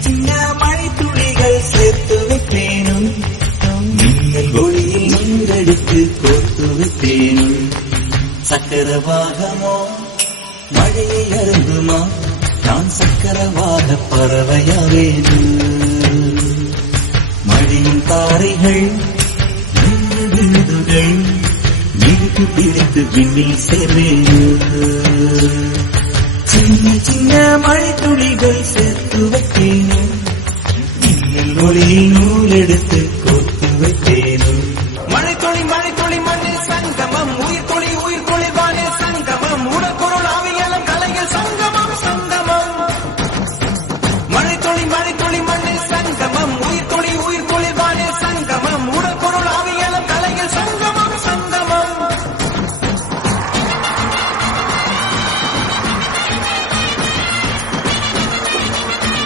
சின்ன மழை துளிகள் சேர்த்து வைப்பேனும் மின்னல் ஒளியில் நீரெடுத்து கோர்த்து வைப்பேனும் சக்கரவாகமோ மழையை அருந்துமா நான் சக்கரவாக பறவையாவேனும் மழையின் தாரைகள் விழுதுகள் மிகு பிடித்து விண்ணில் சேர்வேனும் சின்ன சின்ன மழை துளிகள் சேர்த்து வைத்தேனும் மின்னல் ஒளியை நூல் எடுத்து கோர்த்து வைத்தேனும் மழை துளி மண்ணில் சங்கமம் உயிர் துளி வானில் சங்கமம் உடற்பொருள் ஆவியலம் கலையில் சங்கமம் மழை துளி